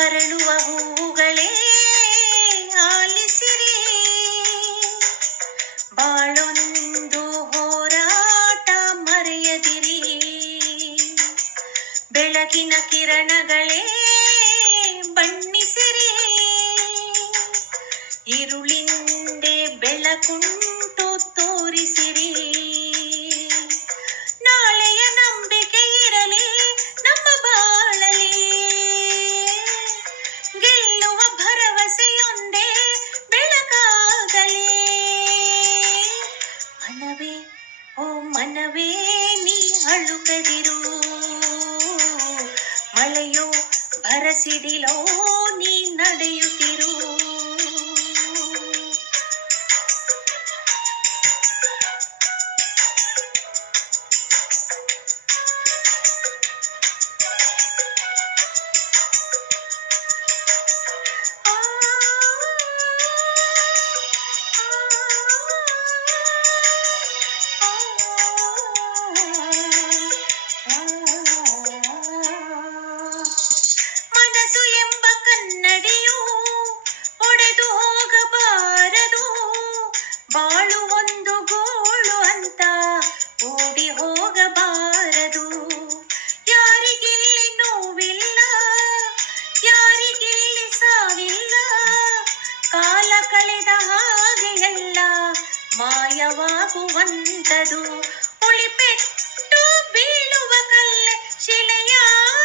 ಅರಳುವ ಹೂವುಗಳೇ ಆಲಿಸಿರಿ. ಬಾಳೊಂದು ಹೋರಾಟ ಮರೆಯದಿರಿ. ಬೆಳಕಿನ ಕಿರಣಗಳೇ ಬಣ್ಣಿಸಿರಿ. ಇರುಳಿಂದೆ ಬೆಳಕುಂಡು ಅಳುಕದಿರು ಮಳೆಯೋ ಭರಸಿದಿಲೋ ನೀ ನಡೆಯುತ್ತಿರು ಕಳೆದ ಹಾಗೆ ಎಲ್ಲ ಮಾಯವಾಗುವಂತದು ಉಳಿಪೆಟ್ಟು ಬೀಳುವ ಕಲ್ಲೆ ಶಿಲೆಯಾಗಿ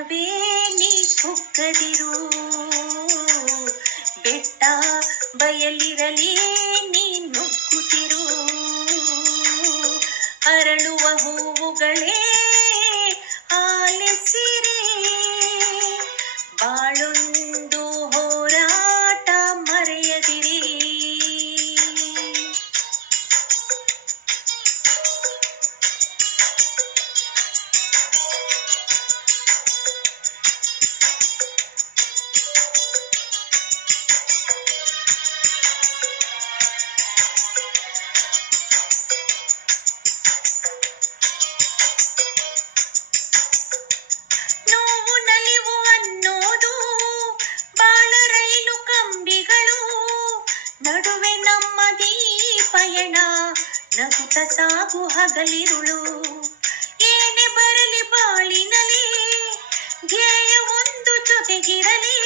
ಮನವೇ ನೀ ಕುಕ್ಕದಿರು ಬೆಟ್ಟ ಬಯಲಿರಲಿ ನೀ ನುಗ್ಗುತ್ತಿರು. ಅರಳುವ ಹೂವುಗಳೇ ನಗುತ್ತ ಸಾಗು ಹಗಲಿರುಳು. ಏನೇ ಬರಲಿ ಬಾಳಿನಲಿ ಧ್ಯೇಯ ಒಂದು ಜೊತೆಗಿರಲಿ.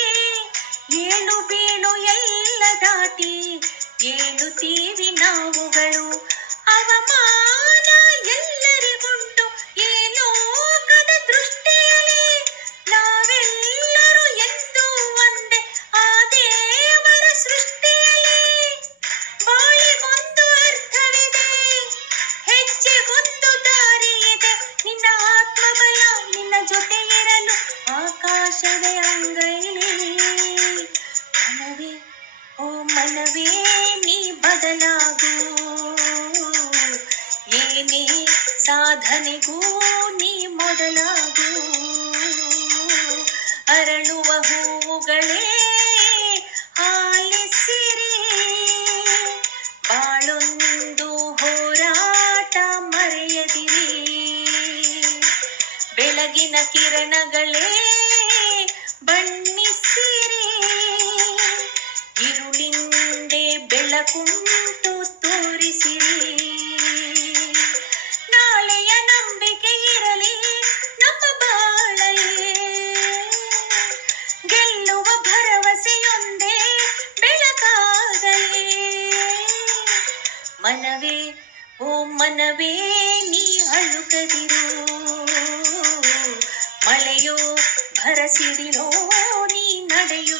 ಏಳು ಬೀಳು ಎಲ್ಲ ದಾಟಿ ಏಳುತ್ತೀವಿ ನಾವುಗಳು, ಅವಮಾನ ಸಾಧನೆಗೂ ನೀ ಮೊದಲಾಗು. ಅರಳುವ ಹೂವುಗಳೇ ಆಲಿಸಿರಿ ಬಾಳೊಂದು ಹೋರಾಟ ಮರೆಯದಿರಿ. ಬೆಳಗಿನ ಕಿರಣಗಳೇ ಮನವೇ ಓ ಮನವೇ ನೀ ಅಳುಗದಿರು ಮಳೆಯೋ ಭರಸಿರಿನೋ ನೀ ನಡೆಯು